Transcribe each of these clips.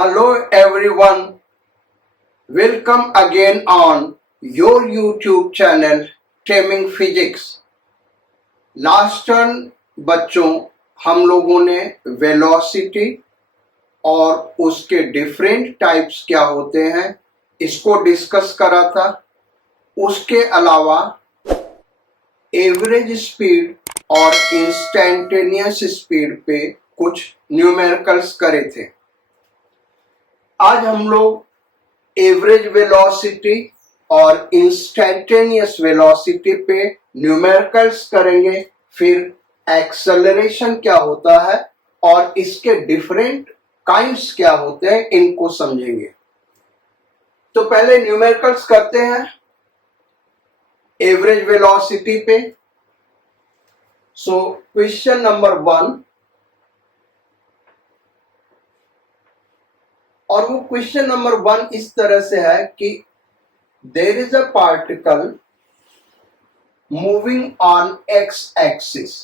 Hello everyone, welcome again on your YouTube channel Taming Physics। Last turn बच्चों हम लोगों ने वेलोसिटी और उसके डिफरेंट टाइप्स क्या होते हैं इसको डिस्कस करा था। उसके अलावा एवरेज स्पीड और इंस्टेंटेनियस स्पीड पे कुछ न्यूमेरिकल्स करे थे। आज हम लोग एवरेज वेलोसिटी और इंस्टेंटेनियस वेलोसिटी पे न्यूमेरिकल्स करेंगे, फिर एक्सेलरेशन क्या होता है और इसके डिफरेंट काइंड्स क्या होते हैं इनको समझेंगे। तो पहले न्यूमेरिकल्स करते हैं एवरेज वेलोसिटी पे। सो क्वेश्चन नंबर 1, और वो क्वेश्चन नंबर 1 इस तरह से है कि there is a particle moving on x axis.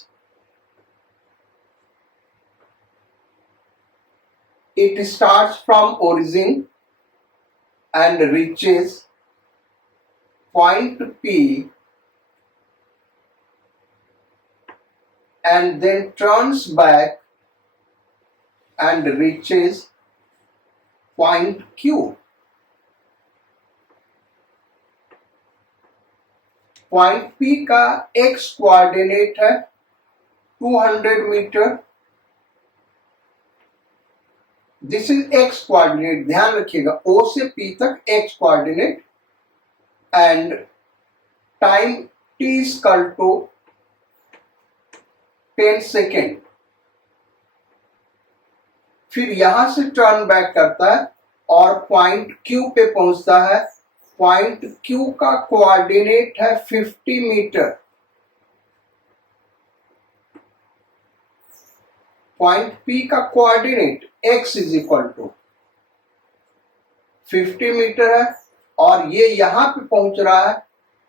It starts from origin and reaches point P and then turns back and reaches point Q. Point P का x coordinate है 200 metre. This is x coordinate, ध्यान रखिएगा O से P तक x coordinate and time t equal to 10 second. फिर यहां से turn back करता है और पॉइंट Q पे पहुंचता है। पॉइंट Q का कोऑर्डिनेट है 50 मीटर। पॉइंट P का coordinate x is equal to 50 metre है और ये यहां पे पहुंच रहा है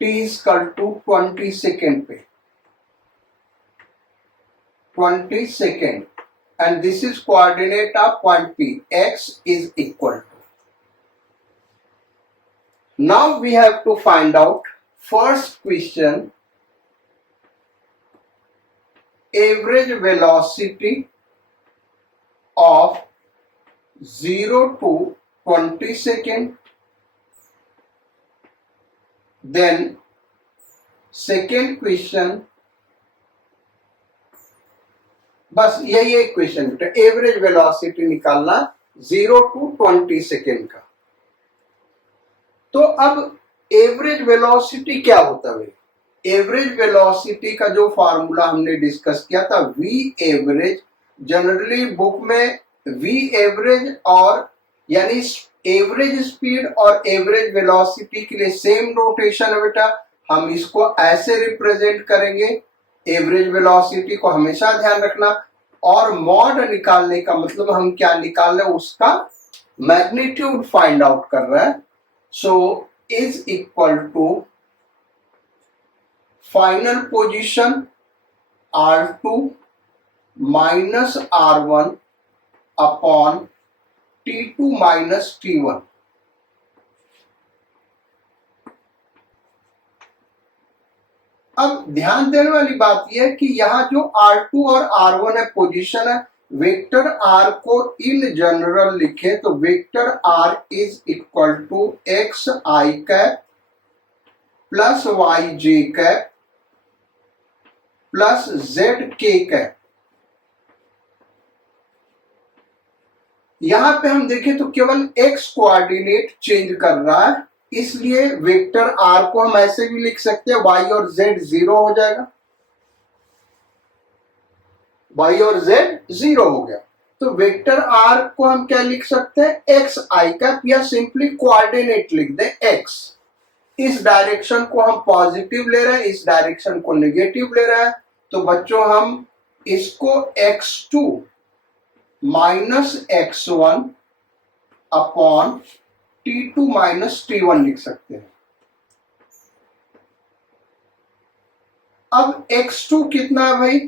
t इक्वल टू 20 सेकेंड पे, 20 second, and this is coordinate of point P. X is equal to. Now we have to find out first question, average velocity of 0 to 20 second. Then second question, बस यही एक question बेटा, average velocity निकालना 0 to 20 second का। तो अब average velocity क्या होता है? एवरेज वेलोसिटी का जो फार्मूला हमने डिस्कस किया था v एवरेज, जनरली बुक में v एवरेज और यानी एवरेज स्पीड और एवरेज वेलोसिटी के लिए सेम नोटेशन है बेटा। हम इसको ऐसे रिप्रेजेंट करेंगे, एवरेज वेलोसिटी को हमेशा ध्यान रखना। और मॉड निकालने का मतलब हम क्या निकाल रहे हैं, उसका मैग्नीट्यूड फाइंड आउट कर रहा है। So is equal to final position R2 minus R1 upon T2 minus T1। अब ध्यान देने वाली बात यह है कि यहाँ जो R2 और R1 है पोजीशन है, वेक्टर R को इन जनरल लिखे तो vector R is equal to x i cap plus y j cap plus z k cap. यहां पे हम देखें तो केवल x कोऑर्डिनेट चेंज कर रहा है, इसलिए वेक्टर r को हम ऐसे भी लिख सकते हैं y और z 0 हो जाएगा, y और z 0 हो गया। तो वेक्टर r को हम क्या लिख सकते हैं, x आई कैप, या सिंपली कोऑर्डिनेट लिख दें x। इस डायरेक्शन को हम पॉजिटिव ले रहे हैं, इस डायरेक्शन को नेगेटिव ले रहे हैं, तो बच्चों हम इसको x2 minus x1 upon T2 minus T1 लिख सकते हैं। अब x2 कितना है भाई,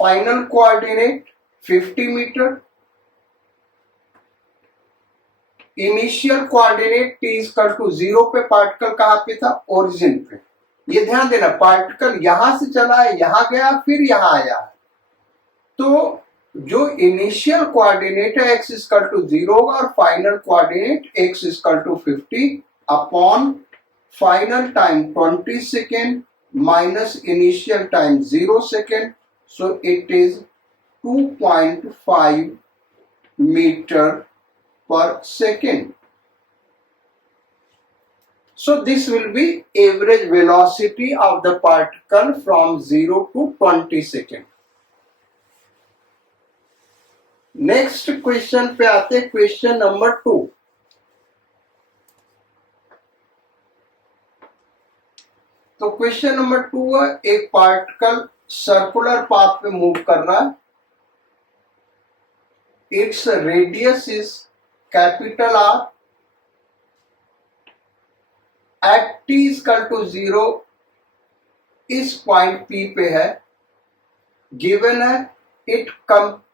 final coordinate 50 metre, initial coordinate t equal to 0 पे पार्टिकल कहां पे था, ओरिजिन पे। ये ध्यान देना, पार्टिकल यहां से चला है, यहां गया, फिर यहां आया है। तो जो इनिशियल कोऑर्डिनेट है x इक्वल टू 0 होगा और final coordinate x equal to 50 upon final time 20 second minus initial time 0 second, so it is 2.5 meter per second. So this will be average velocity of the particle from 0 to 20 second. Next question पे आते हैं, question number 2। तो question number 2 है, एक particle circular path पे move कर रहा है। Its radius is capital R. At t equal to 0 इस पॉइंट P पे है, गिवन है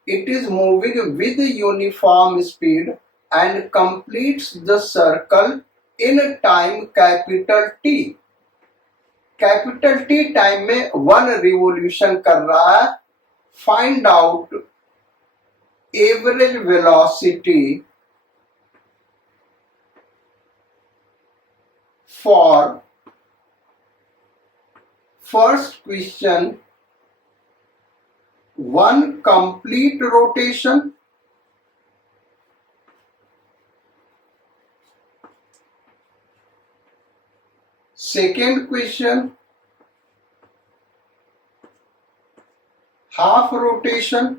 it is moving with uniform speed and completes the circle in time capital T. Capital T time में 1 revolution कर रहा है। Find out average velocity for first question 1 complete rotation, second question half rotation,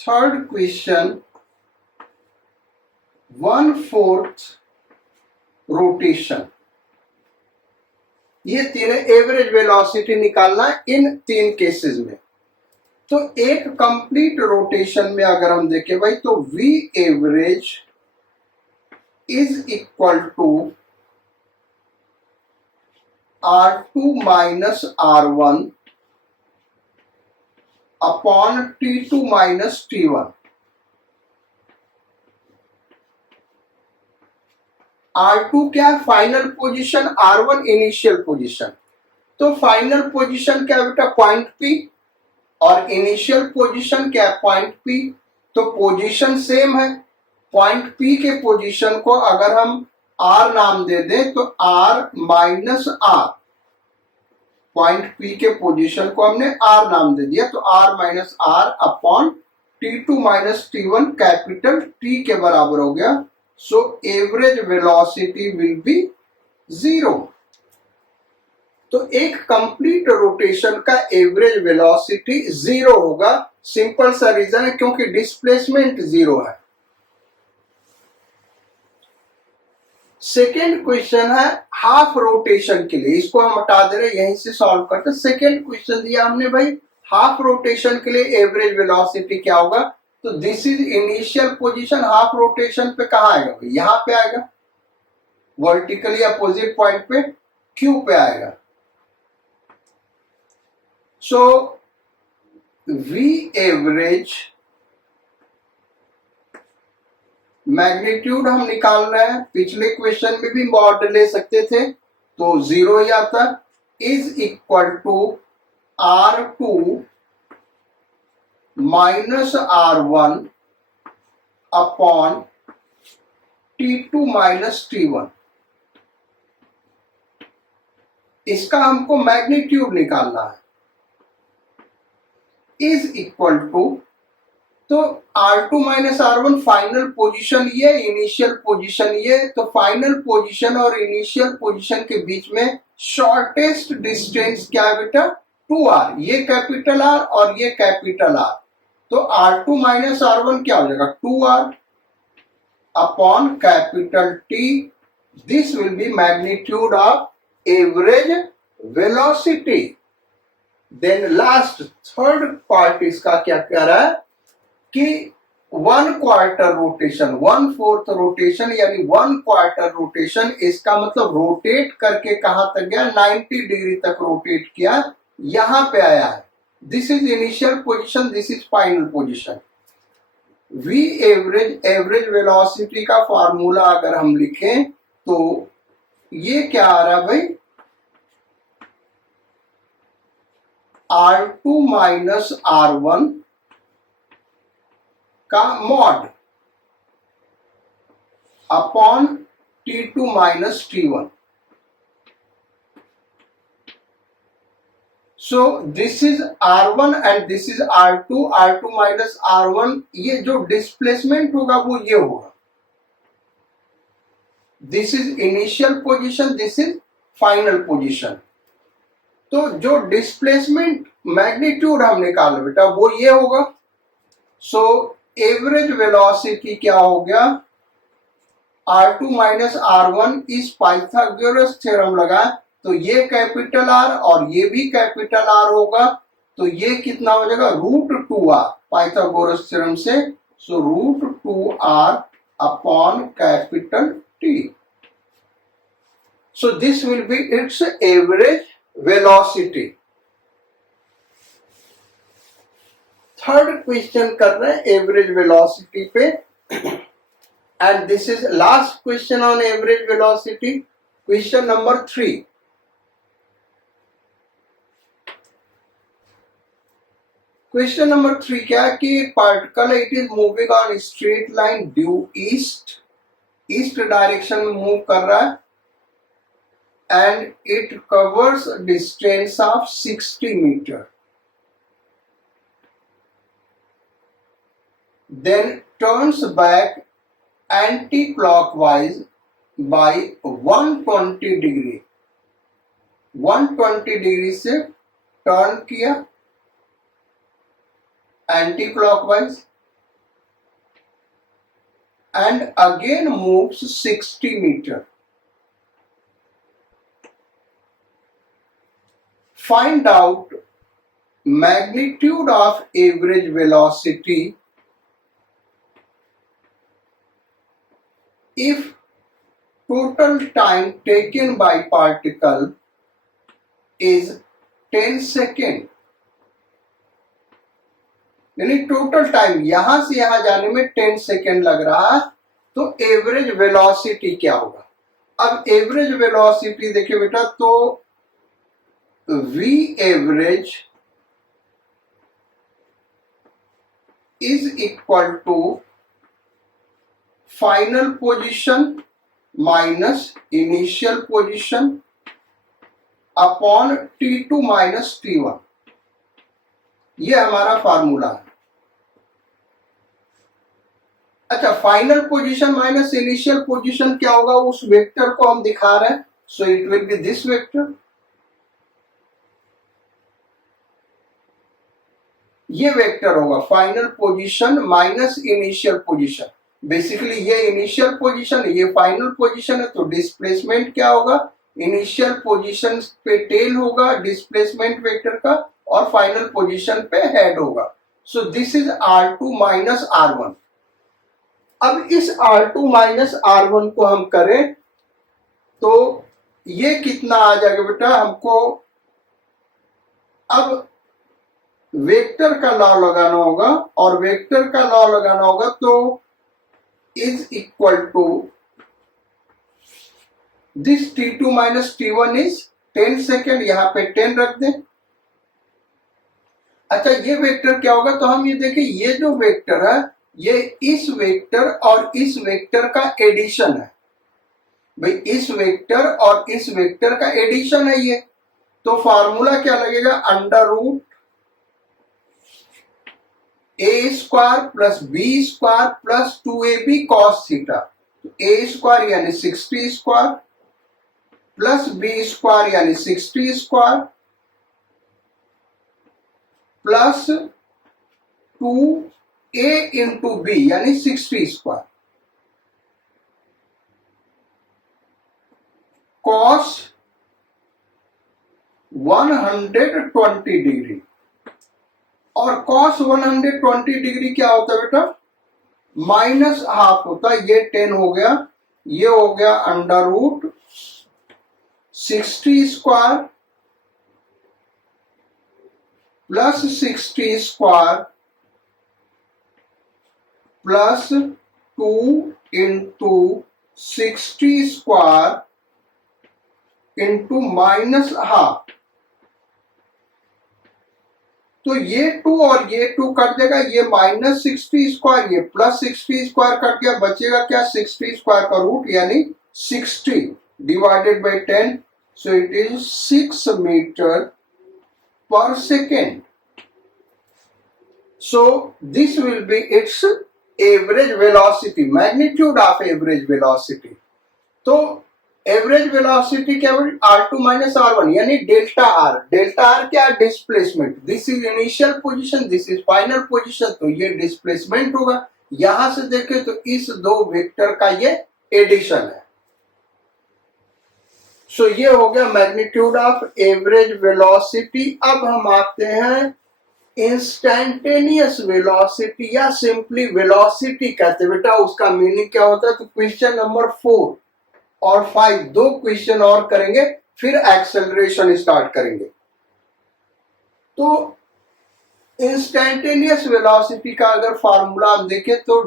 third question 1/4 rotation। ये तीनों average velocity निकालना है इन 3 cases में। तो एक कंप्लीट रोटेशन में अगर हम देखें भाई, तो v average is equal to R2 minus R1 upon T2 minus T1। R2 क्या है, final position, R1 initial position. तो फाइनल पोजीशन क्या है बेटा, पॉइंट P, और इनिशियल पोजीशन क्या है, पॉइंट P। तो पोजीशन सेम है। पॉइंट P के पोजीशन को अगर हम R नाम दे दें तो R minus R, point P के पोजीशन को हमने R नाम दे दिया, तो R minus R upon T2 minus T1 capital T के बराबर हो गया। So average velocity will be 0। तो एक कंप्लीट रोटेशन का एवरेज वेलोसिटी 0 होगा। सिंपल सा रीजन है, क्योंकि डिस्प्लेसमेंट 0 है। सेकेंड क्वेश्चन है हाफ रोटेशन के लिए, इसको हम हटा दे रहे हैं, यहीं से सॉल्व करते हैं। सेकेंड क्वेश्चन दिया हमने भाई, हाफ रोटेशन के लिए एवरेज वेलोसिटी क्या होगा। तो this is initial position, half rotation पे कहां आएगा, यहां पे आएगा, वर्टिकली अपोजिट पॉइंट पे Q पे आएगा। सो V एवरेज मैग्नीट्यूड हम निकाल रहे हैं, पिछले क्वेश्चन में भी मॉड ले सकते थे, तो 0 ही आता, is equal to R2 minus R1 upon T2 minus T1। इसका हमको मैग्नीट्यूड निकालना है। इज इक्वल टू, तो R2 minus R1 final position ये, इनिशियल पोजीशन ये, तो फाइनल पोजीशन और इनिशियल पोजीशन के बीच में शॉर्टेस्ट डिस्टेंस क्या है बेटा, 2R। ये कैपिटल R और ये कैपिटल R, तो R2 माइनस R1 क्या हो जाएगा, 2R upon capital T। This will be magnitude of average velocity. Then last third part इसका क्या कह रहा है कि 1/4 रोटेशन, 1/4 रोटेशन यानी 1/4 रोटेशन, इसका मतलब रोटेट करके कहां तक गया, 90 डिग्री तक रोटेट किया, यहां पे आया है। This is initial position, this is final position. V average, average velocity का फॉर्मूला अगर हम लिखें तो ये क्या आ रहा है भाई, R2 माइनस R1 का mod upon T2 minus T1. So this is R1 and this is R2, R2 minus R1. ये जो डिस्प्लेसमेंट होगा वो ये होगा, this is initial position, this is final position. तो जो डिस्प्लेसमेंट मैग्नीट्यूड हम निकालो बेटा वो ये होगा. सो एवरेज वेलोसिटी क्या हो गया, R2 माइनस R1 इस पाइथागोरस थ्योरम लगा तो ये कैपिटल R और ये भी कैपिटल R होगा. तो ये कितना हो जाएगा, √2R पाइथागोरस थ्योरम से. सो √2R upon capital T. So this will be its average velocity. Third question कर रहे हैं एवरेज वेलोसिटी पे, and this is last question on average velocity. Question number 3. Question number 3 क्या है कि particle it is moving on straight line due east, east direction में move कर रहा है and it covers distance of 60 meter. Then turns back anti-clockwise by 120 degree. 120 degree से turn किया anti-clockwise and again moves 60 meter. Find out magnitude of average velocity if total time taken by particle is 10 second. यानी total time यहां से यहां जाने में 10 second लग रहा है, तो एवरेज वेलोसिटी क्या होगा. अब एवरेज वेलोसिटी देखिए बेटा, तो V average is equal to final position minus initial position upon T2 minus T1. ये हमारा फार्मूला है. अच्छा, final position minus initial position क्या होगा, उस वेक्टर को हम दिखा रहे हैं. So it will be this vector. ये वेक्टर होगा final position minus initial position. Basically ये इनिशियल पोजीशन है, ये फाइनल पोजीशन है, तो डिस्प्लेसमेंट क्या होगा, इनिशियल पोजीशन पे टेल होगा डिस्प्लेसमेंट वेक्टर का और फाइनल पोजीशन पे हेड होगा. सो this is R2 minus R1. अब इस R2 माइनस R1 को हम करें तो ये कितना आ जाएगा बेटा, हमको अब वेक्टर का लॉ लगाना होगा, और वेक्टर का लॉ लगाना होगा तो is equal to this T2 minus T1 is 10 second. यहां पे 10 रख दें. अच्छा, ये वेक्टर क्या होगा, तो हम ये देखें, ये जो वेक्टर है ये इस वेक्टर और इस वेक्टर का एडिशन है. भाई इस वेक्टर और इस वेक्टर का एडिशन है ये, तो फॉर्मूला क्या लगेगा, under root A square plus B square plus 2ab cos theta. A square यानी 60 स्क्वायर प्लस बी स्क्वायर यानी 60 square plus 2a into B यानी 60 स्क्वायर cos 120 डिग्री. और cos 120 डिग्री क्या होता है बेटा, माइनस हाफ होता है. ये 10 हो गया, ये हो गया under root 60 square plus 60 square plus 2 into 60² into minus half. तो ये 2 और ये 2 कट जाएगा, ये -60², ये +60² कट गया, बचेगा क्या 60² का रूट यानी 60 divided by 10, so it is 6 metre per second. So this will be its average velocity, magnitude of average velocity. तो एवरेज वेलोसिटी क्या है R2 माइनस R1 यानी डेल्टा R। डेल्टा R क्या है? Displacement. This is initial position, this is final position, तो ये displacement होगा। यहां से देखें तो इस दो वेक्टर का ये एडिशन है। सो ये हो गया मैग्नीट्यूड ऑफ एवरेज वेलोसिटी। अब हम आते हैं इंस्टैंटेनियस वेलोसिटी या सिंपली वेलोसिटी कहते हैं बेटा। उसका मीनिंग क्या होता है? तो क्वेश्चन नंबर 4 और 5 दो क्वेश्चन और करेंगे, फिर एक्सेलरेशन स्टार्ट करेंगे। तो इंस्टैंटेनियस वेलोसिटी का अगर फॉर्मूला हम देखें तो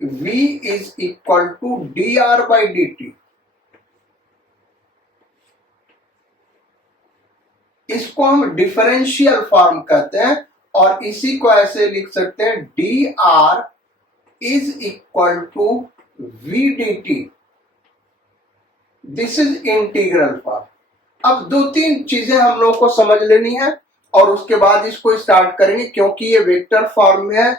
v is equal to dr by dt। इसको हम डिफरेंशियल फॉर्म कहते हैं और इसी को ऐसे लिख सकते हैं dr is equal to v dt। This is integral form. अब दो तीन चीजें हम लोग को समझ लेनी है और उसके बाद इसको स्टार्ट करेंगे, क्योंकि ये वेक्टर फॉर्म में है।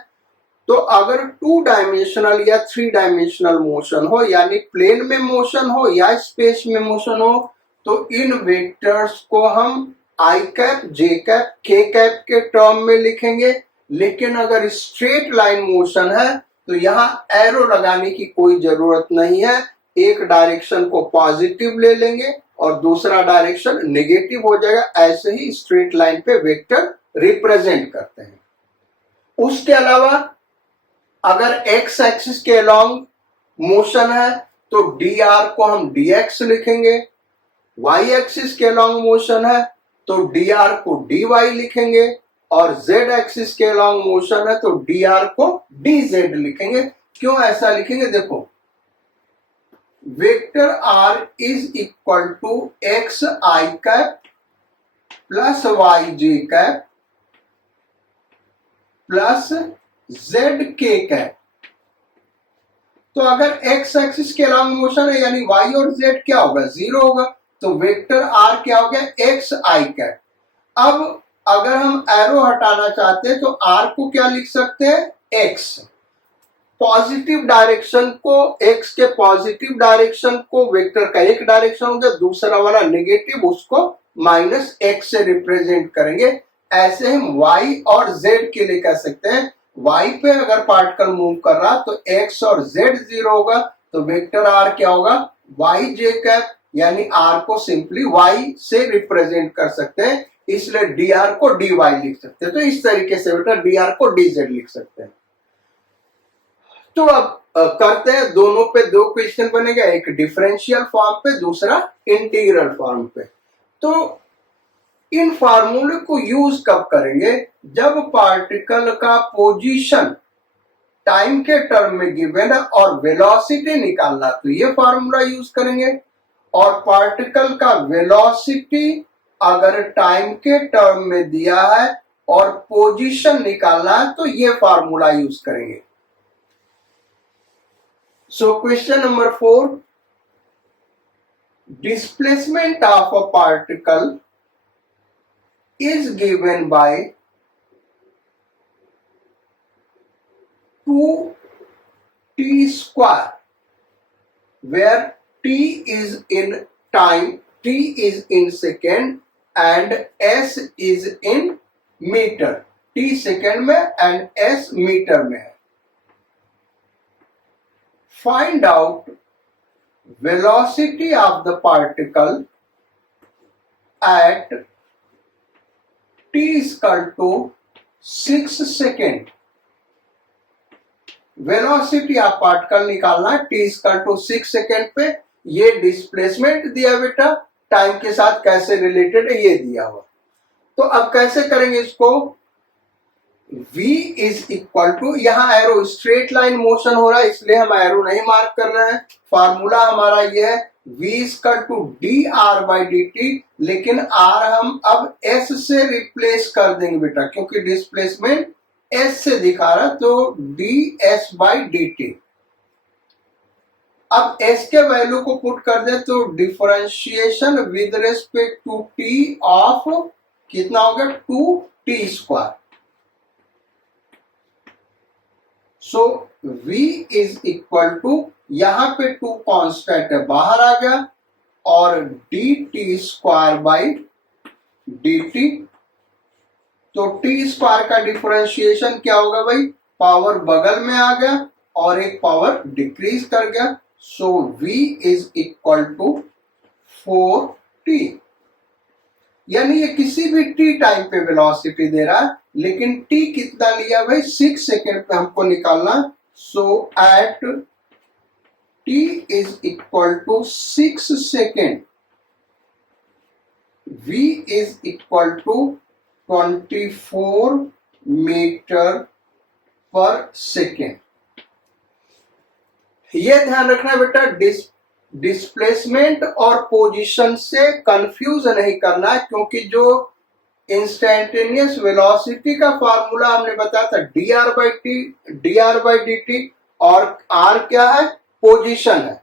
तो अगर 2 डायमेंशनल या 3 डायमेंशनल मोशन हो, यानी प्लेन में मोशन हो या स्पेस में मोशन हो, तो इन वेक्टर्स को हम आई कैप, जे कैप, के कैप के टर्म में लिखेंगे। लेकिन अगर स्ट्रेट लाइन मोशन है तो यहां एरो लगाने की कोई जरूरत नहीं है। एक डायरेक्शन को पॉजिटिव ले लेंगे और दूसरा डायरेक्शन नेगेटिव हो जाएगा। ऐसे ही स्ट्रेट लाइन पे वेक्टर रिप्रेजेंट करते हैं। उसके अलावा अगर एक्स एक्सिस के अलोंग मोशन है तो dr को हम dx लिखेंगे, y एक्सिस के अलोंग मोशन है तो dr को dy लिखेंगे, और z एक्सिस के अलोंग मोशन है तो dr को dz लिखेंगे। क्यों ऐसा लिखेंगे? देखो, vector r is equal to x i cap plus y j cap plus z k cap. तो अगर x एक्सिस के अलोंग मोशन है यानी y और z क्या होगा? 0 होगा। तो वेक्टर r क्या हो गया? x आई कैप। अब अगर हम एरो हटाना चाहते हैं तो r को क्या लिख सकते हैं? x। पॉजिटिव डायरेक्शन को, x के पॉजिटिव डायरेक्शन को वेक्टर का एक डायरेक्शन हो गया, दूसरा वाला नेगेटिव उसको -x से रिप्रेजेंट करेंगे। ऐसे हम y और z के लिए कह सकते हैं। y पे अगर पार्टिकल मूव कर रहा तो x और z 0 होगा, तो वेक्टर r क्या होगा? y j कैप, यानी r को सिंपली y से रिप्रेजेंट कर सकते हैं, इसलिए dr को dy लिख सकते हैं। तो इस तरीके से बेटा dr को dz लिख सकते हैं। तो अब करते हैं, दोनों पे दो क्वेश्चन बनेगा, एक डिफरेंशियल फॉर्म पे, दूसरा इंटीग्रल फॉर्म पे। तो इन फार्मूले को यूज कब करेंगे? जब पार्टिकल का पोजीशन टाइम के टर्म में गिवन है और वेलोसिटी निकालना, तो ये फार्मूला यूज करेंगे। और पार्टिकल का वेलोसिटी अगर टाइम के टर्म में दिया है और पोजीशन निकालना है तो ये फार्मूला यूज करेंगे। So question number 4, displacement of a particle is given by 2t², where t is in time, t is in second and s is in meter। t second में एंड s मीटर में है। Find out velocity of the particle at t equal to 6 second. Velocity of particle निकालना है t equal to 6 second पे। ये displacement दिया बेटा, time के साथ कैसे रिलेटेड है ये दिया हुआ। तो अब कैसे करेंगे इसको? v इज इक्वल टू, यहाँ एरो स्ट्रेट लाइन मोशन हो रहा है इसलिए हम एरो नहीं मार्क कर रहे हैं। फार्मूला हमारा ये है v equal to d r by d t, लेकिन r हम अब s से रिप्लेस कर देंगे बेटा, क्योंकि डिस्प्लेसमेंट s से दिखा रहा है, तो d s by d t. अब s के वैल्यू को पुट कर दे तो differentiation with respect to t of कितना हो गया 2t square. So v is equal to, यहां पे 2 कांस्टेंट है बाहर आ गया, और dt स्क्वायर बाई dt। तो t स्क्वायर का डिफरेंशिएशन क्या होगा भाई, पावर बगल में आ गया और एक पावर डिक्रीज कर गया। So v is equal to 4t, यानी ये किसी भी t टाइम पे वेलोसिटी दे रहा है, लेकिन t कितना लिया भाई 6 सेकेंड पे हमको निकालना। So at t is equal to 6 second v is equal to 24 metre per second. ये ध्यान रखना बेटा, डिस्प्लेसमेंट और पोजीशन से कंफ्यूज नहीं करना, क्योंकि जो इंस्टेंटेनियस वेलोसिटी का फार्मूला हमने बताया था D r by d T, और आर क्या है, पोजीशन है।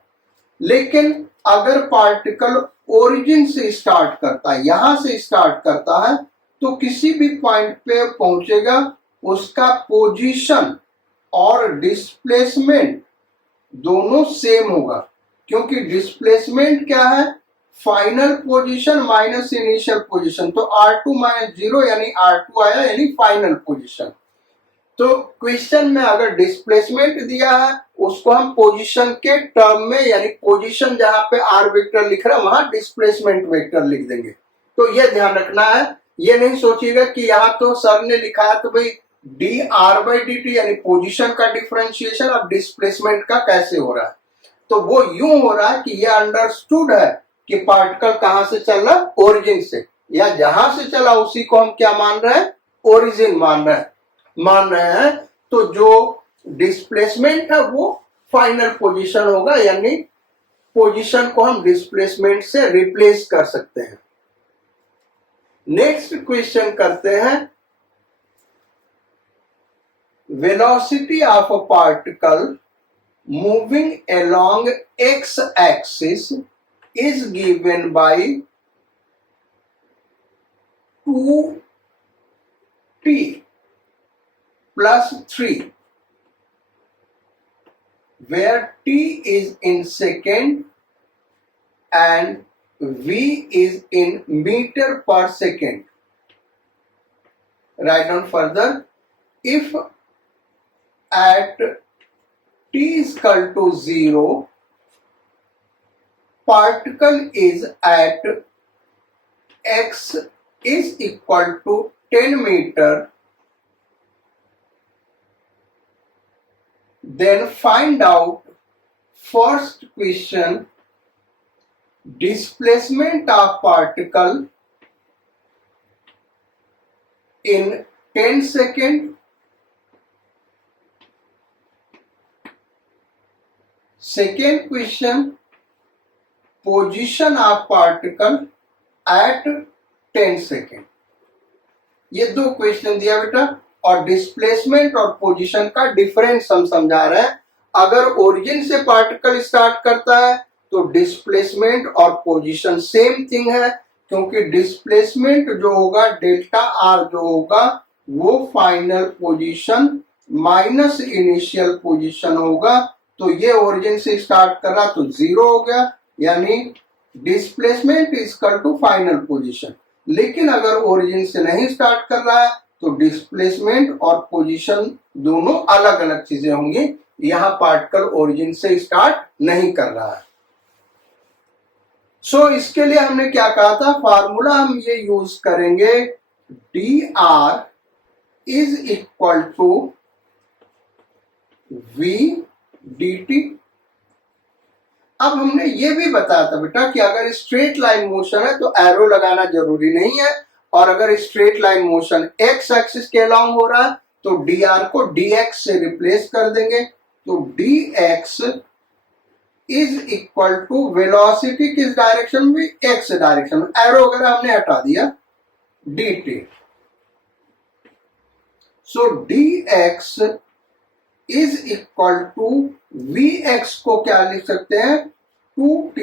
लेकिन अगर पार्टिकल ओरिजिन से स्टार्ट करता है, यहां से स्टार्ट करता है, तो किसी भी पॉइंट पे पहुंचेगा, उसका पोजीशन और डिस्प्लेसमेंट दोनों सेम होगा, क्योंकि डिस्प्लेसमेंट क्या है, final position minus initial position. तो r2 माइनस 0 यानी r2 आया, यानी फाइनल पोजीशन। तो क्वेश्चन में अगर डिस्प्लेसमेंट दिया है, उसको हम पोजीशन के टर्म में, यानी पोजीशन जहां पे r वेक्टर लिख रहा है वहां डिस्प्लेसमेंट वेक्टर लिख देंगे। तो यह ध्यान रखना है, ये नहीं सोचिएगा कि यहाँ तो सर ने लिखा है तो भाई D r by d T यानी पोजिशन का डिफरेंशिएशन अब डिस्प्लेसमेंट का कैसे हो रहा है। तो वो यूं हो रहा है कि ये अंडरस्टूड है कि पार्टिकल कहां से चल रहा है, ओरिजिन से, या जहां से चला उसी को हम क्या मान रहे हैं, ओरिजिन मान रहे हैं। तो जो डिस्प्लेसमेंट है वो फाइनल पोजीशन होगा, यानी पोजीशन को हम डिस्प्लेसमेंट से रिप्लेस कर सकते हैं। नेक्स्ट क्वेश्चन करते हैं, velocity of a particle moving along x-axis is given by 2t plus 3, where t is in second and v is in meter per second. Write down further, if at t is equal to 0, particle is at x is equal to 10 meter, then find out, first question, displacement of particle in 10 seconds. Second question, position of particle at 10 second. ये 2 question दिया बेटा, और displacement और position का difference हम समझा रहे हैं। अगर ओरिजिन से पार्टिकल स्टार्ट करता है तो डिस्प्लेसमेंट और पोजीशन सेम थिंग है, क्योंकि डिस्प्लेसमेंट जो होगा डेल्टा आर जो होगा वो final position minus initial position होगा। तो ये ओरिजिन से स्टार्ट कर रहा तो 0 हो गया, यानी displacement is equal to final position. लेकिन अगर ओरिजिन से नहीं स्टार्ट कर रहा है तो डिस्प्लेसमेंट और पोजीशन दोनों अलग अलग चीजें होंगी। यहां पार्टिकल ओरिजिन से स्टार्ट नहीं कर रहा है। सो इसके लिए हमने क्या कहा था, फार्मूला हम ये यूज करेंगे, d r is equal to v d t. अब हमने ये भी बताया था बेटा कि अगर स्ट्रेट लाइन मोशन है तो एरो लगाना जरूरी नहीं है, और अगर straight line motion x axis के अलॉन्ग हो रहा है तो dr को dx से रिप्लेस कर देंगे, तो dx is equal to velocity किस डायरेक्शन में, x डायरेक्शन में, एरो वगैरह हमने हटा दिया, dt। So dx is equal to vx को क्या लिख सकते हैं, 2t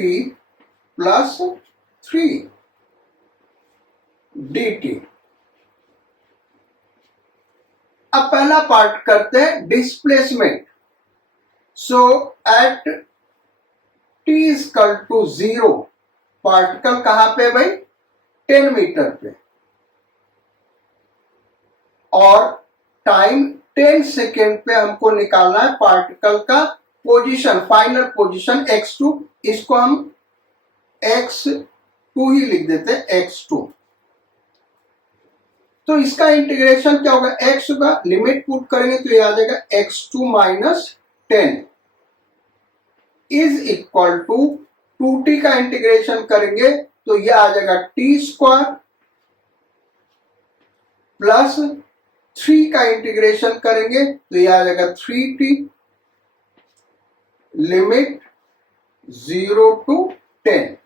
प्लस 3 dt। अब पहला पार्ट करते हैं displacement. So at t equal to 0 particle कहां पे भाई, 10 मीटर पे, और टाइम 10 सेकेंड पे हमको निकालना है पार्टिकल का पोजीशन, फाइनल पोजीशन x2, इसको हम x2 ही लिख देते हैं, x2। तो इसका इंटीग्रेशन क्या होगा, x का लिमिट पुट करेंगे तो ये आ जाएगा x2 minus 10 is equal to 2t का इंटीग्रेशन करेंगे तो ये आ जाएगा t स्क्वायर प्लस 3 का इंटीग्रेशन करेंगे तो ये आ जाएगा 3t, लिमिट 0 टू 10।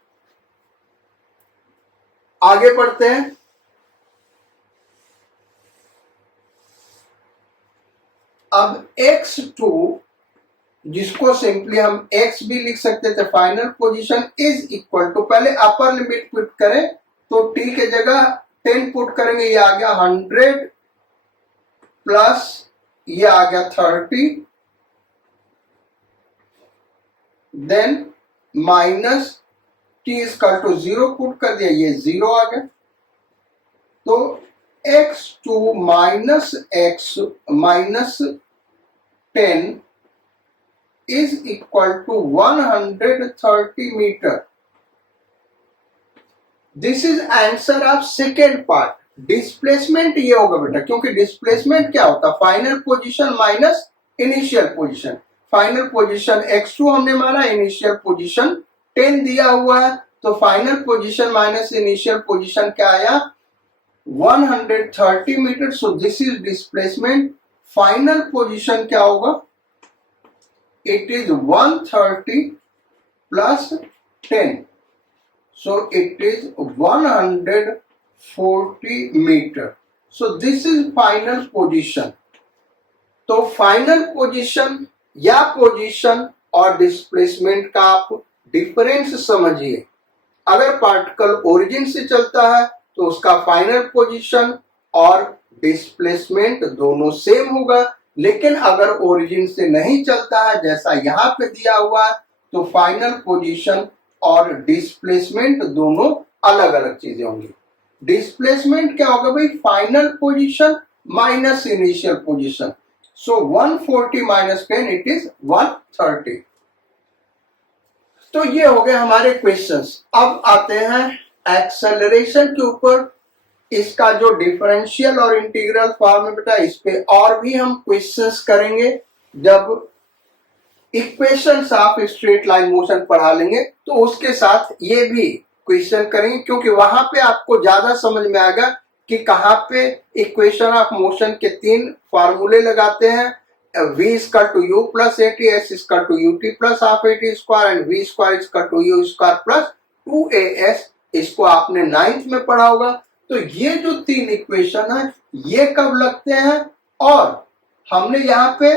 आगे बढ़ते हैं। अब x2 जिसको सिंपली हम x भी लिख सकते थे, final position is equal to, पहले अपर लिमिट पुट करें तो t के जगह 10 पुट करेंगे, ये आ गया 100 प्लस ये आ गया 30, then minus t equal to 0 put कर दिया, ये 0 आ गया। तो x2 minus x minus 10 is equal to 130 metre. This is answer of second part. Displacement ये होगा बेटा, क्योंकि डिस्प्लेसमेंट क्या होता है, final position minus initial position. Final position x2 हमने माना, इनिशियल पोजीशन 10 दिया हुआ है, तो final position minus initial position क्या आया, 130 metre. So this is displacement. Final position क्या होगा, it is 130 plus 10, so it is 140 meter. So this is final position. तो फाइनल पोजीशन या पोजीशन और डिस्प्लेसमेंट का आप डिफरेंस समझिए। अगर पार्टिकल ओरिजिन से चलता है तो उसका फाइनल पोजीशन और डिस्प्लेसमेंट दोनों सेम होगा, लेकिन अगर ओरिजिन से नहीं चलता है जैसा यहां पे दिया हुआ है तो फाइनल पोजीशन और डिस्प्लेसमेंट दोनों अलग अलग चीजें होंगी। डिस्प्लेसमेंट क्या होगा भाई, final position minus initial position. So 140 minus 10 it is 130। तो ये हो गए हमारे क्वेश्चंस। अब आते हैं एक्सेलरेशन के ऊपर। इसका जो डिफरेंशियल और इंटीग्रल फॉर्म है बेटा, इस पे और भी हम क्वेश्चंस करेंगे जब equations of straight line motion पढ़ा लेंगे, तो उसके साथ ये भी क्वेश्चन करेंगे, क्योंकि वहां पे आपको ज्यादा समझ में आएगा कि कहां पे इक्वेशन ऑफ मोशन के 3 फार्मूले लगाते हैं, v equal to u plus at, s equal to ut plus half at square and v square equal to u square plus 2as। इसको आपने 9th में पढ़ा होगा। तो ये जो 3 इक्वेशन है ये कब लगते हैं, और हमने यहाँ पे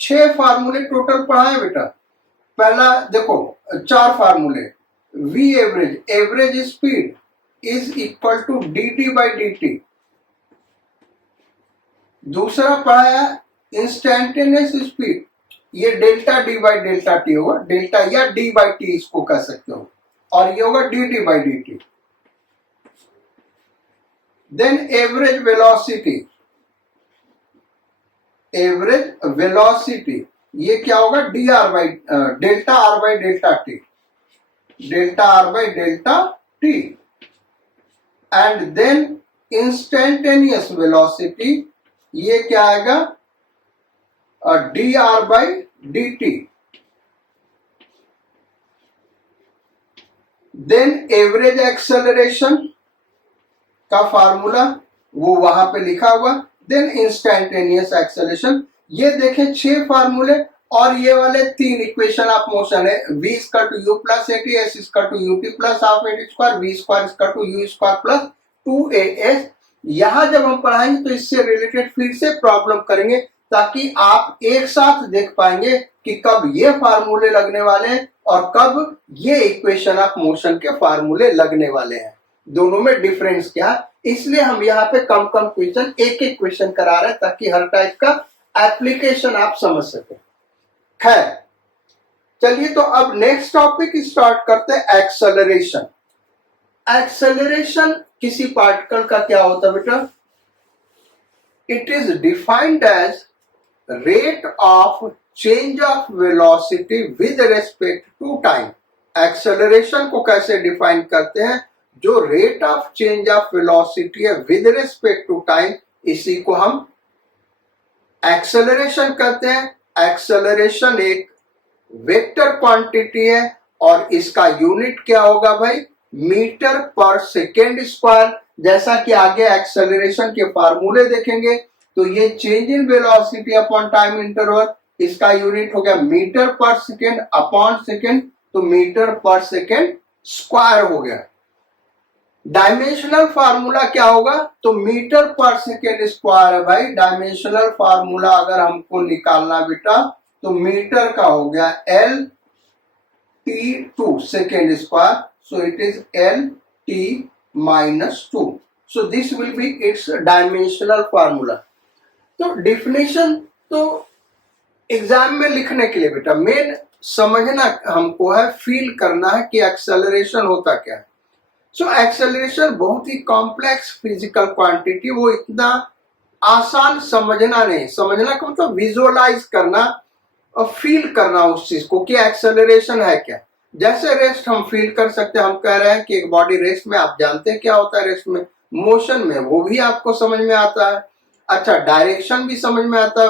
6 फार्मूले टोटल पढ़ाए बेटा। पहला देखो 4 फार्मूले, v average, average speed is equal to dt by dt। दूसरा पढ़ाया इंस्टेंटेनियस स्पीड, ये delta d by delta t होगा, डेल्टा या डी बाई टी इसको कह सकते हो, और ये होगा dt by dt। Then average velocity, average velocity ये क्या होगा, d r by delta r by delta t, delta r by delta t. And then instantaneous velocity ये क्या आएगा, d r by d t. Then average acceleration का formula वो वहां पे लिखा हुआ, देन इंस्टैंटेनियस एक्सेलरेशन। ये देखें 6 फार्मूले और ये वाले 3 इक्वेशन ऑफ मोशन है, v equal to u plus at, s equal to ut plus half at square, v square equal to u square plus 2as। यहां जब हम पढ़ाएंगे तो इससे रिलेटेड फिर से प्रॉब्लम करेंगे ताकि आप एक साथ देख पाएंगे कि कब ये फार्मूले लगने वाले हैं और कब ये इक्वेशन ऑफ मोशन के फार्मूले लगने वाले हैं, दोनों में डिफरेंस क्या है। इसलिए हम यहाँ पे कम कम क्वेश्चन, एक एक क्वेश्चन करा रहे हैं ताकि हर टाइप का एप्लीकेशन आप समझ सके। खैर चलिए, तो अब नेक्स्ट टॉपिक स्टार्ट करते हैं, एक्सेलरेशन। एक्सेलरेशन किसी पार्टिकल का क्या होता है बेटा? It is defined as rate of change of velocity with respect to time. Acceleration को कैसे डिफाइन करते हैं? जो rate of change of velocity है विद रेस्पेक्ट टू टाइम, इसी को हम एक्सेलरेशन कहते हैं। एक्सेलरेशन एक वेक्टर क्वांटिटी है और इसका यूनिट क्या होगा भाई? Metre per second square. जैसा कि आगे एक्सेलरेशन के फार्मूले देखेंगे तो ये change in velocity upon time interval, इसका यूनिट हो गया metre per second upon second, तो मीटर पर सेकेंड स्क्वायर हो गया। डायमेंशनल फार्मूला क्या होगा? तो मीटर पर सेकेंड स्क्वायर है भाई। डायमेंशनल फार्मूला अगर हमको निकालना बेटा तो मीटर का हो गया LT2 second square, so it is LT-2। So this will B it's dimensional formula. तो डिफिनेशन तो एग्जाम में लिखने के लिए बेटा मेन समझना हमको है, फील करना है कि एक्सेलरेशन होता क्या है। सो एक्सेलरेशन बहुत ही कॉम्प्लेक्स फिजिकल क्वांटिटी, वो इतना आसान समझना नहीं। समझना का मतलब विजुअलाइज करना और फील करना उस चीज को कि एक्सेलरेशन है क्या। जैसे रेस्ट हम फील कर सकते हैं, हम कह रहे हैं कि एक बॉडी रेस्ट में, आप जानते हैं क्या होता है रेस्ट में? मोशन में, वो भी आपको समझ में आता है। अच्छा, डायरेक्शन भी समझ में आता है,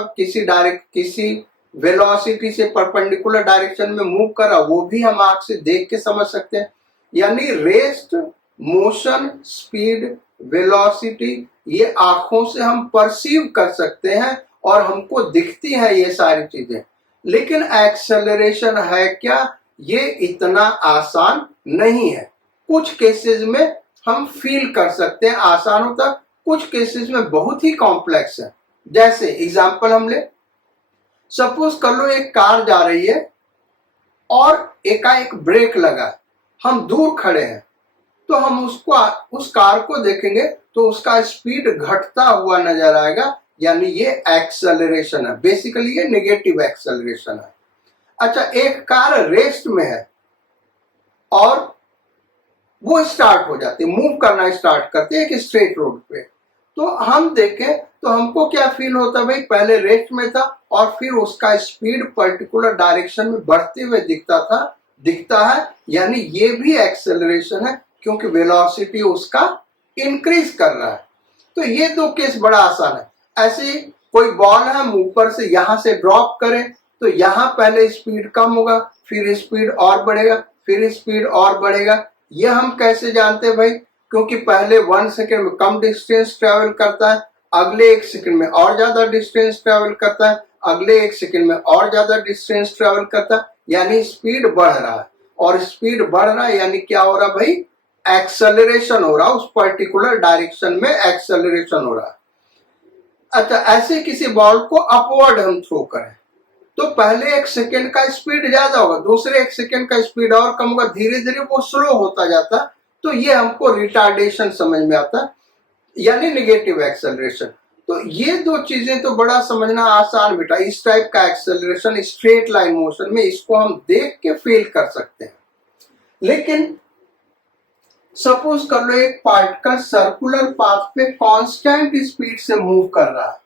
किसी वेलोसिटी से परपेंडिकुलर डायरेक्शन में मूव कर रहा, वो भी हम आंख से देख के समझ सकते हैं। यानी रेस्ट, मोशन, स्पीड, वेलोसिटी, ये आंखों से हम परसीव कर सकते हैं और हमको दिखती है ये सारी चीजें। लेकिन एक्सेलरेशन है क्या? ये इतना आसान नहीं है। कुछ केसेस में हम फील कर सकते हैं, आसान होता, कुछ केसेस में बहुत ही कॉम्प्लेक्स है। जैसे एग्जांपल हम ले, सपोज कर लो एक कार जा रही है और एकाएक ब्रेक लगा, हम दूर खड़े हैं, तो हम उस कार को देखेंगे तो उसका स्पीड घटता हुआ नजर आएगा, यानी ये एक्सेलरेशन है। बेसिकली ये नेगेटिव एक्सेलरेशन है। अच्छा, एक कार रेस्ट में है और वो स्टार्ट हो जाती है, मूव करना स्टार्ट करते हैं एक स्ट्रेट रोड पे, तो हम देखें तो हमको क्या फील होता है भाई? पहले रेस्ट में था और फिर उसका स्पीड पर्टिकुलर डायरेक्शन में बढ़ते हुए दिखता है, यानी ये भी एक्सेलरेशन है क्योंकि वेलोसिटी उसका इंक्रीज कर रहा है। तो ये दो केस बड़ा आसान है। ऐसे कोई बॉल है, हम ऊपर से यहां से ड्रॉप करें तो यहां पहले स्पीड कम होगा, फिर स्पीड और बढ़ेगा, फिर स्पीड और बढ़ेगा। ये हम कैसे जानते हैं भाई? क्योंकि पहले 1 सेकेंड में कम डिस्टेंस ट्रेवल करता है, अगले 1 सेकेंड में और ज्यादा डिस्टेंस ट्रेवल करता है, अगले 1 सेकेंड में और ज्यादा डिस्टेंस ट्रेवल करता है, यानी स्पीड बढ़ रहा है। और स्पीड बढ़ रहा है यानी क्या हो रहा है भाई? एक्सेलरेशन हो रहा है, उस पर्टिकुलर डायरेक्शन में एक्सेलरेशन हो रहा है। अच्छा, ऐसे किसी बॉल को अपवर्ड हम थ्रो करें तो पहले 1 सेकेंड का स्पीड ज्यादा होगा, दूसरे 1 सेकेंड का स्पीड और कम होगा, धीरे धीरे वो स्लो होता जाता, तो ये हमको रिटार्डेशन समझ में आता, यानी नेगेटिव एक्सेलरेशन। तो ये दो चीजें तो बड़ा समझना आसान बेटा। इस टाइप का एक्सेलरेशन स्ट्रेट लाइन मोशन में, इसको हम देख के फील कर सकते हैं। लेकिन सपोज कर लो एक पार्टिकल सर्कुलर पाथ पे कांस्टेंट स्पीड से मूव कर रहा है।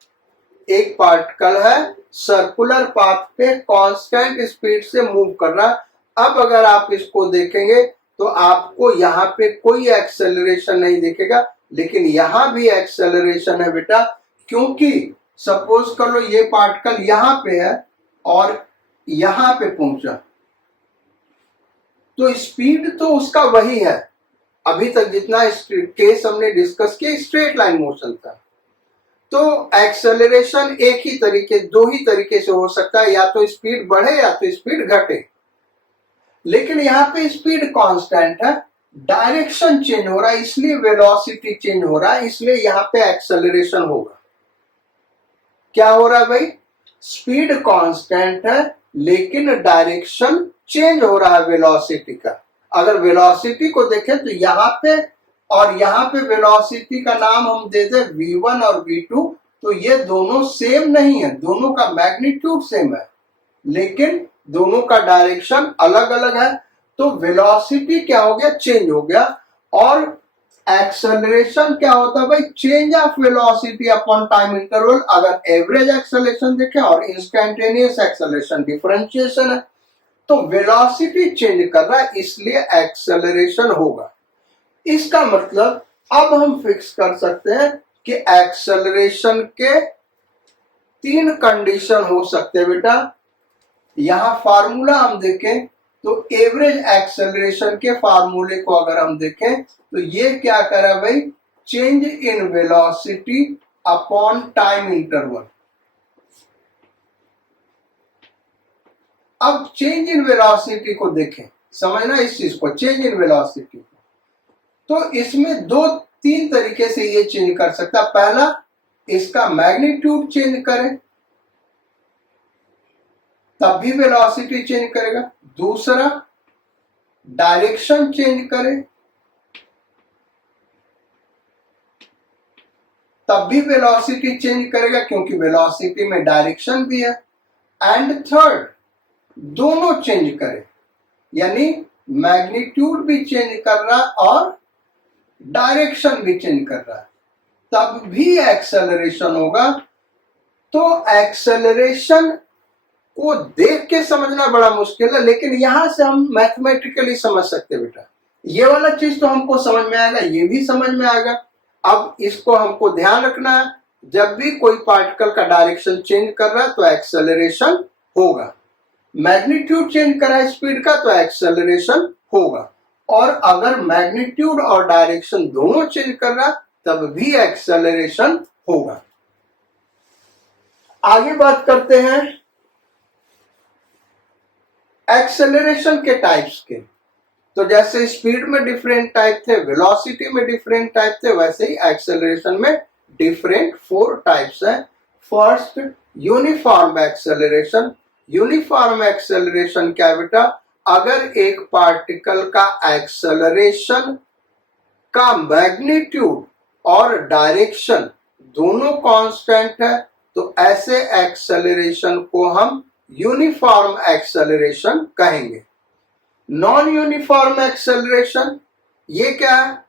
एक पार्टिकल है सर्कुलर पाथ पे कांस्टेंट स्पीड से मूव कर रहा है। अब अगर आप इसको देखेंगे तो आपको यहाँ पे कोई एक्सेलरेशन नहीं दिखेगा, लेकिन यहाँ भी एक्सेलरेशन है बेटा, क्योंकि सपोज कर लो ये पार्टिकल यहाँ पे है और यहाँ पे पहुंचा, तो स्पीड तो उसका वही है, अभी तक जितना केस हमने डिस्कस किया स्ट्रेट लाइन मोशन था। तो एक्सेलरेशन एक ही तरीके, दो ही तरीके से हो सकता है, या तो स्पीड बढ़े या तो स्पीड घटे। लेकिन यहाँ पे स्पीड कांस्टेंट है, डायरेक्शन चेंज हो रहा है, इसलिए वेलोसिटी चेंज हो रहा है, इसलिए यहाँ पे एक्सेलरेशन होगा। क्या हो रहा है भाई? स्पीड कांस्टेंट है लेकिन डायरेक्शन चेंज हो रहा है वेलोसिटी का। अगर वेलोसिटी को देखें तो यहाँ पे और यहाँ पे वेलोसिटी का नाम हम दे दे v1 और v2, तो ये दोनों सेम नहीं है, दोनों का मैग्नीट्यूड सेम है लेकिन दोनों का डायरेक्शन अलग अलग है। तो वेलोसिटी क्या हो गया? चेंज हो गया। और एक्सेलरेशन क्या होता है भाई? Change of velocity upon time interval. अगर एवरेज एक्सेलरेशन देखें और इंस्टेंटेनियस एक्सेलरेशन डिफरेंशिएशन है, तो वेलोसिटी चेंज कर रहा है इसलिए एक्सेलरेशन होगा। इसका मतलब अब हम फिक्स कर सकते हैं कि एक्सेलरेशन के 3 कंडीशन हो सकते हैं बेटा। यहां फार्मूला हम देखें तो एवरेज एक्सेलरेशन के फार्मूले को अगर हम देखें तो ये क्या करा भाई? Change in velocity upon time interval. अब चेंज इन वेलोसिटी को देखें, समझना इस चीज को, चेंज इन वेलोसिटी को। तो इसमें 2-3 तरीके से ये चेंज कर सकता है। पहला, इसका मैग्नीट्यूड चेंज करें तब भी वेलोसिटी चेंज करेगा। दूसरा, डायरेक्शन चेंज करें तब भी वेलोसिटी चेंज करेगा क्योंकि वेलोसिटी में डायरेक्शन भी है। एंड थर्ड, दोनों चेंज करें, यानी मैग्नीट्यूड भी चेंज कर रहा है और डायरेक्शन भी चेंज कर रहा है, तब भी एक्सेलरेशन होगा। तो एक्सेलरेशन को देख के समझना बड़ा मुश्किल है, लेकिन यहां से हम मैथमेटिकली समझ सकते बेटा। ये वाला चीज तो हमको समझ में आएगा, ये भी समझ में आएगा। अब इसको हमको ध्यान रखना है, जब भी कोई पार्टिकल का डायरेक्शन चेंज कर रहा है तो एक्सेलरेशन होगा। मैग्नीट्यूड चेंज कर रहा है स्पीड का तो एक्सेलरेशन होगा। और अगर मैग्नीट्यूड और डायरेक्शन दोनों चेंज कर रहा तब भी एक्सेलरेशन होगा। आगे बात करते हैं एक्सेलरेशन के टाइप्स के। तो जैसे स्पीड में डिफरेंट टाइप थे, वेलोसिटी में डिफरेंट टाइप थे, वैसे ही एक्सेलरेशन में डिफरेंट 4 टाइप्स हैं। First, uniform acceleration. Uniform acceleration क्या बेटा? अगर एक पार्टिकल का एक्सेलरेशन का मैग्नीट्यूड और डायरेक्शन दोनों कांस्टेंट है तो ऐसे एक्सेलरेशन को हम यूनिफॉर्म एक्सेलरेशन कहेंगे। नॉन यूनिफॉर्म एक्सेलरेशन ये क्या है?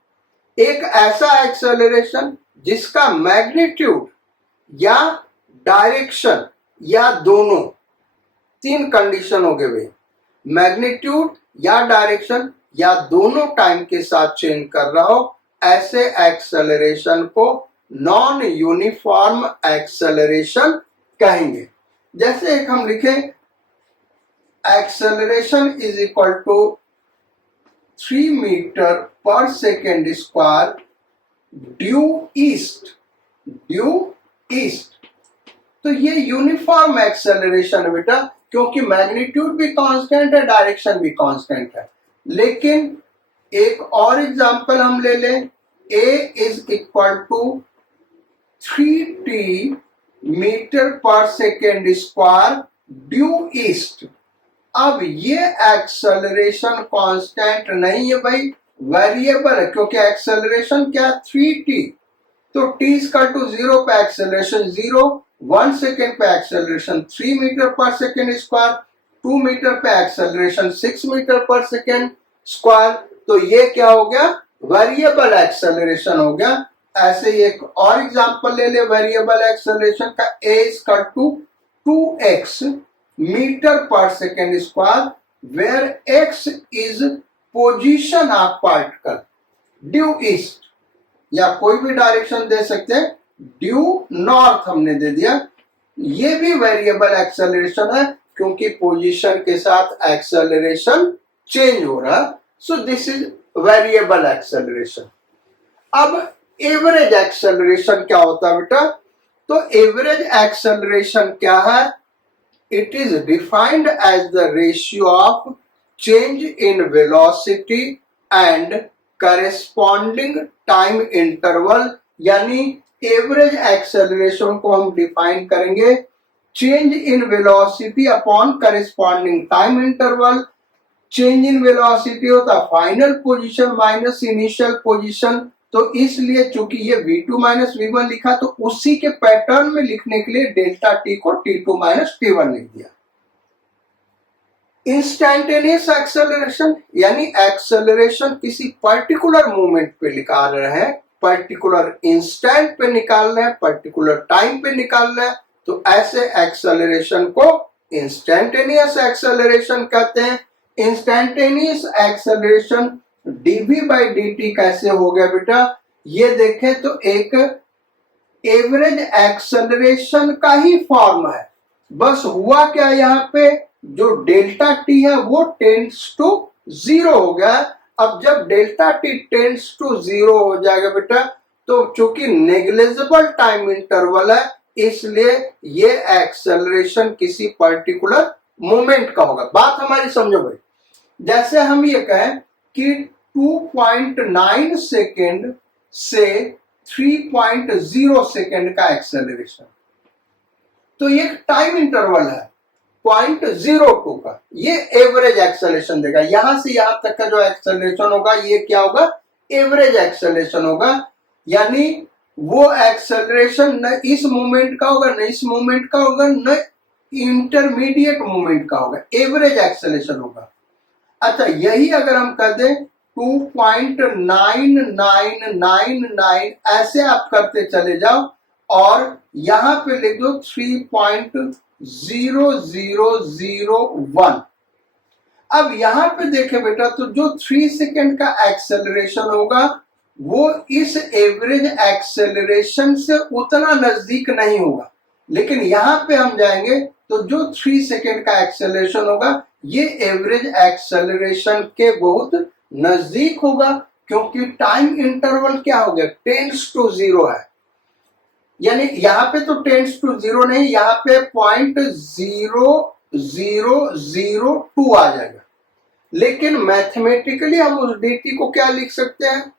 एक ऐसा एक्सेलरेशन जिसका मैग्नीट्यूड या डायरेक्शन या दोनों, 3 कंडीशन हो गए भाई, मैग्नीट्यूड या डायरेक्शन या दोनों टाइम के साथ चेंज कर रहा हो, ऐसे एक्सेलरेशन को नॉन यूनिफॉर्म एक्सेलरेशन कहेंगे। जैसे एक हम लिखें, acceleration is equal to 3 metre per second square due east. तो ये यूनिफॉर्म एक्सेलरेशन है बेटा, क्योंकि मैग्नीट्यूड भी कांस्टेंट है, डायरेक्शन भी कांस्टेंट है। लेकिन एक और एग्जांपल हम ले लें, a is equal to 3t metre per second square due east. अब ये एक्सेलरेशन कांस्टेंट नहीं है भाई, वेरिएबल है, क्योंकि एक्सेलरेशन क्या? 3t। तो t इक्वल टू 0 पे एक्सेलरेशन 0, 1 सेकेंड पे acceleration 3 metre per second square, 2 metre पे acceleration 6 metre per second square. तो ये क्या हो गया? वेरिएबल एक्सेलरेशन हो गया। ऐसे ही एक और एग्जांपल ले ले वेरिएबल एक्सेलरेशन का, a equal to 2x metre per second square, where x is position of particle due east, या कोई भी डायरेक्शन दे सकते हैं, ड्यू नॉर्थ हमने दे दिया। ये भी वेरिएबल एक्सेलरेशन है क्योंकि पोजीशन के साथ एक्सेलरेशन चेंज हो रहा है। So this is variable acceleration. अब एवरेज एक्सेलरेशन क्या होता है बेटा? तो एवरेज एक्सेलरेशन क्या है? It is defined as the ratio of change in velocity and corresponding time interval, यानी एवरेज एक्सेलरेशन को हम डिफाइन करेंगे change in velocity upon corresponding time interval. Change in velocity होता final position minus initial position, तो इसलिए चूंकि ये v2 minus v1 लिखा तो उसी के पैटर्न में लिखने के लिए डेल्टा टी को t2 माइनस t1 लिख दिया। इंस्टैंटेनियस एक्सेलरेशन यानी एक्सेलरेशन किसी पर्टिकुलर मूवमेंट पे निकाल रहे हैं, पर्टिकुलर इंस्टेंट पे निकाल रहे हैं, पर्टिकुलर टाइम पे निकाल रहे हैं, तो ऐसे एक्सेलरेशन को इंस्टैंटेनियस एक्सेलरेशन कहते हैं। Instantaneous acceleration dv by dt कैसे हो गया बेटा? ये देखें तो एक एवरेज एक्सेलरेशन का ही फॉर्म है, बस हुआ क्या यहाँ पे जो डेल्टा टी है वो टेंड्स टू 0 हो गया। अब जब डेल्टा टी टेंड्स टू 0 हो जाएगा बेटा, तो चूंकि नेग्लिजिबल टाइम इंटरवल है इसलिए ये एक्सेलरेशन किसी पर्टिकुलर मोमेंट का होगा। बात हमारी समझो भाई, जैसे हम ये कहें कि 2.9 सेकेंड से 3.0 सेकेंड का एक्सेलरेशन, तो ये टाइम इंटरवल है 0.02 का, ये एवरेज एक्सेलरेशन देगा। यहां से यहां तक का जो एक्सेलरेशन होगा ये क्या होगा? एवरेज एक्सेलरेशन होगा, यानी वो एक्सेलरेशन न इस मोमेंट का होगा, न इस मोमेंट का होगा, न इंटरमीडिएट मोमेंट का होगा, एवरेज एक्सेलरेशन होगा। अच्छा, यही अगर हम कर दें 2.9999 ऐसे आप करते चले जाओ और यहां पे लिख दो 3.0001। अब यहां पे देखें बेटा, तो जो 3 सेकेंड का एक्सेलरेशन होगा वो इस एवरेज एक्सेलरेशन से उतना नजदीक नहीं होगा, लेकिन यहां पे हम जाएंगे तो जो 3 सेकेंड का एक्सेलरेशन होगा ये एवरेज एक्सेलरेशन के बहुत नजदीक होगा, क्योंकि टाइम इंटरवल क्या हो गया? टेंड्स टू 0 है, यानी यहां पे तो टेंड्स टू 0 नहीं, यहां पे 0.0002 आ जाएगा। लेकिन मैथमेटिकली हम उस dt को क्या लिख सकते हैं?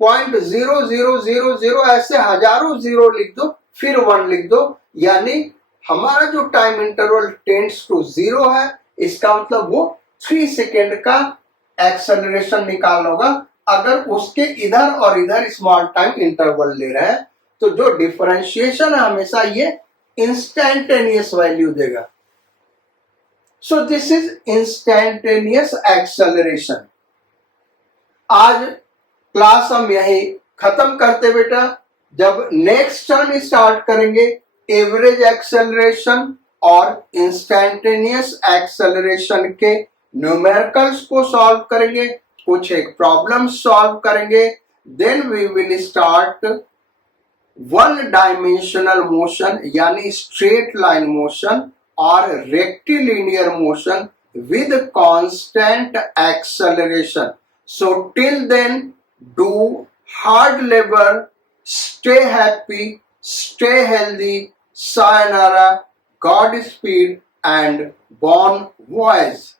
0.0000 ऐसे हजारों जीरो लिख दो, फिर 1 लिख दो, यानी हमारा जो टाइम इंटरवल टेंड्स टू 0 है, इसका मतलब वो 3 सेकेंड का एक्सेलरेशन निकालना होगा। अगर उसके इधर और इधर स्मॉल टाइम इंटरवल ले रहे हैं तो जो डिफरेंशिएशन है हमेशा ये इंस्टैंटेनियस वैल्यू देगा। So this is instantaneous acceleration. आज क्लास हम यही खत्म करते बेटा। जब नेक्स्ट टर्म स्टार्ट करेंगे एवरेज एक्सेलरेशन और इंस्टैंटेनियस एक्सेलरेशन के न्यूमेरिकल्स को सॉल्व करेंगे, कुछ एक प्रॉब्लम सॉल्व करेंगे, then we will start one dimensional motion यानी स्ट्रेट लाइन मोशन और rectilinear motion with constant acceleration. So till then, do hard labor, stay happy, stay healthy, sayonara, Godspeed and bon voyage.